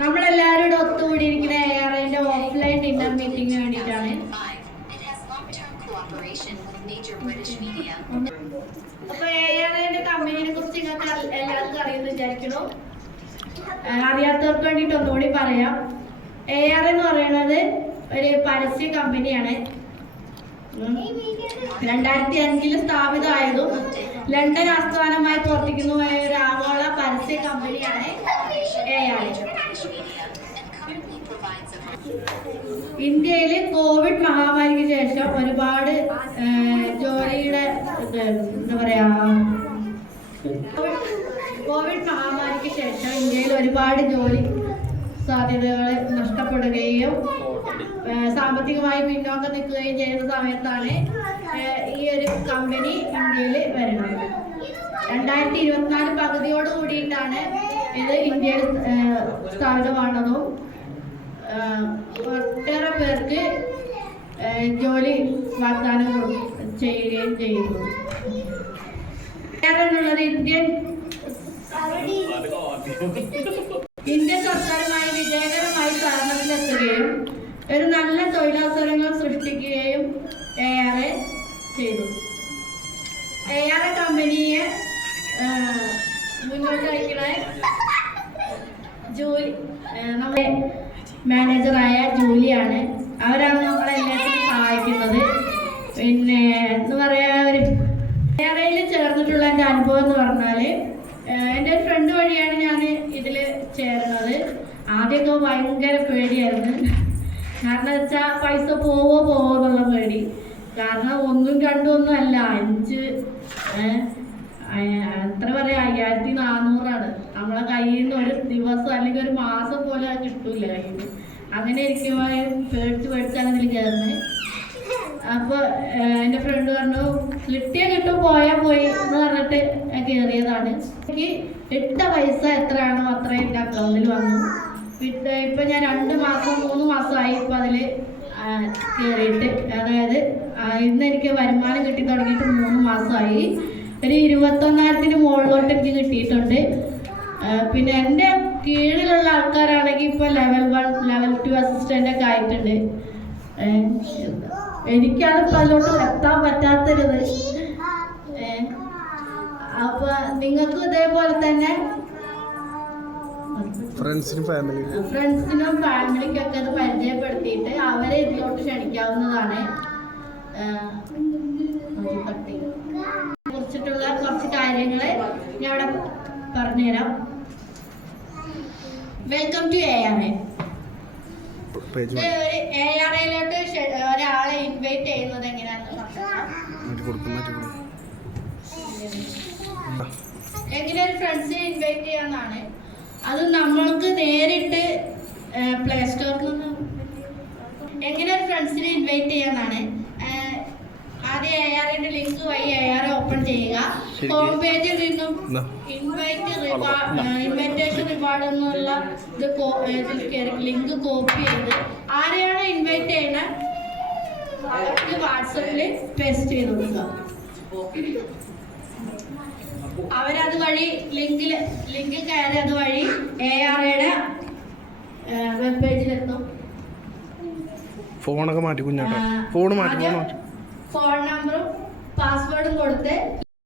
നമ്മളെല്ലാവരും ഒത്തുകൂടിയിരിക്കുന്ന ARAന്റെ offline dinner മീറ്റിംഗിന് വേണ്ടിയിട്ടാണ്. അപ്പൊ ARAന്റെ കമ്പനിയെ കുറിച്ച് നിങ്ങൾക്ക് എല്ലാവർക്കും അറിയുമെന്ന് വിചാരിക്കുന്നു. അറിയാത്തവർക്ക് വേണ്ടിയിട്ട് ഒന്നുകൂടി പറയാം. ARA എന്ന് പറയുന്നത് ഒരു പരസ്യ കമ്പനിയാണ്. 2005 സ്ഥാപിതമായതും ലണ്ടൻ ആസ്ഥാനമായി പ്രവർത്തിക്കുന്നതുമായ ഒരു ആഗോള പരസ്യ കമ്പനിയാണ് ARA. ഇന്ത്യയിൽ കോവിഡ് മഹാമാരിക്ക് ശേഷം ഒരുപാട് ജോലിയുടെ എന്താ പറയാ, കോവിഡ് മഹാമാരിക്ക് ശേഷം ഇന്ത്യയിൽ ഒരുപാട് ജോലി സാധ്യതകൾ നഷ്ടപ്പെടുകയും സാമ്പത്തികമായി പിന്നോക്കം നിൽക്കുകയും ചെയ്യുന്ന സമയത്താണ് ഈ ഒരു കമ്പനി ഇന്ത്യയിൽ വരുന്നത്. 2024 പകുതിയോട് കൂടിയിട്ടാണ് ഇത് ഇന്ത്യയിൽ സ്ഥാപിതമാണതും ഒട്ടേറെ പേർക്ക് ജോലി വാഗ്ദാനം ചെയ്യുകയും ചെയ്യുന്നു. എന്നുള്ളത് ഇന്ത്യൻ സർക്കാരുമായി വിജയകരമായി സഹകരണത്തിലെത്തുകയും ഒരു നല്ല തൊഴിലവസരങ്ങൾ സൃഷ്ടിക്കുകയും ARA ചെയ്തു. ARA കമ്പനിയെ മുന്നോട്ട് നയിക്കുന്ന ജൂലി, നമ്മുടെ മാനേജറായ ജൂലിയാണ്. അവരാണ് നമ്മളെ എല്ലാത്തിനും സഹായിക്കുന്നത്. പിന്നെ എന്താ പറയുക, ഒരു ARAയിൽ ചേർന്നിട്ടുള്ള എൻ്റെ അനുഭവം എന്ന് പറഞ്ഞാൽ, എൻ്റെ ഒരു ഫ്രണ്ട് വഴിയാണ് ഞാൻ ഇതിൽ ചേർന്നത്. ആദ്യമൊക്കെ ഭയങ്കര പേടിയായിരുന്നു. കാരണം വെച്ചാൽ പൈസ പോവോ എന്നുള്ള പേടി. കാരണം 1ഉം 2ഉം ഒന്നും അല്ല, 5 എത്ര പറയാ, 5400 നമ്മളെ കയ്യിൽ നിന്ന് ഒരു ദിവസം അല്ലെങ്കിൽ ഒരു മാസം പോലെ കിട്ടൂല കയ്യിൽ നിന്ന്. അങ്ങനെ ഇരിക്കുമ്പോൾ പേടിച്ചാണ് ഇതിൽ കയറുന്നത്. അപ്പോൾ എൻ്റെ ഫ്രണ്ട് പറഞ്ഞു കിട്ടും പോയാൽ പോയി എന്ന് പറഞ്ഞിട്ട് കയറിയതാണ്. എനിക്ക് ഇട്ട പൈസ എത്രയാണോ അത്രയും എൻ്റെ അക്കൗണ്ടിൽ വന്നു. ഇപ്പം ഞാൻ 2 മാസം 3 മാസമായി ഇപ്പം അതിൽ കയറിയിട്ട്. അതായത് ഇന്ന് എനിക്ക് വരുമാനം കിട്ടി തുടങ്ങിയിട്ട് 3 മാസമായി. ഒരു 21,000-ന് മുകളിലോട്ട് എനിക്ക് കിട്ടിയിട്ടുണ്ട്. പിന്നെ എൻ്റെ കീഴിലുള്ള ആൾക്കാരാണെങ്കിൽ ഇപ്പോൾ ലെവൽ 1 ലെവൽ 2 അസിസ്റ്റൻ്റ് ഒക്കെ ആയിട്ടുണ്ട്. എനിക്കാണ് ഇപ്പം അതിലോട്ട് എത്താൻ പറ്റാത്തത്. അപ്പോൾ നിങ്ങൾക്കും ഇതേപോലെ തന്നെ ഫ്രണ്ട്സിനും ഫാമിലിക്കൊക്കെ അത് പരിചയപ്പെടുത്തിയിട്ട് അവരെ ഇതിലോട്ട് ക്ഷണിക്കാവുന്നതാണ്. കുറിച്ചിട്ടുള്ള കുറച്ച് കാര്യങ്ങൾ ഞാൻ അവിടെ പറഞ്ഞുതരാം. Welcome to ARA. ARAയിലോട്ട് ഒരാളെ ഇൻവൈറ്റ് ചെയ്യുന്നത് എങ്ങനെയാണെന്ന് എങ്ങനെ ഒരു ഫ്രണ്ട്സിനെ ഇൻവൈറ്റ് ചെയ്യാന്നാണ്. അത് നമ്മൾക്ക് നേരിട്ട് പ്ലേ സ്റ്റോറിൽ നിന്ന് എങ്ങനെ ഒരു ഫ്രണ്ട്സിനെ ഇൻവൈറ്റ് ചെയ്യാന്നാണ്. ആദ്യം ARAന്റെ ലിങ്ക് വഴി ARA ഓപ്പൺ ചെയ്യുക. ഹോം പേജിൽ നിന്നും ഇൻവൈറ്റേഷൻ റിവാർഡ് എന്നുള്ള ലിങ്ക് കോപ്പി ചെയ്ത് ആരെയാണ് ഇൻവൈറ്റ് ചെയ്യുന്നത് അവർക്ക് വാട്സപ്പിൽ പേസ്റ്റ് ചെയ്ത് കൊടുക്കുക. അവരത് വഴി ലിങ്കിൽ കയറി അതുവഴി ARAയുടെ വെബ് പേജിലെത്തും. ഫോണൊക്കെ മാറ്റി കുഞ്ഞാട്ടോ, ഫോൺ നമ്പറും പാസ്വേഡും കൊടുത്ത്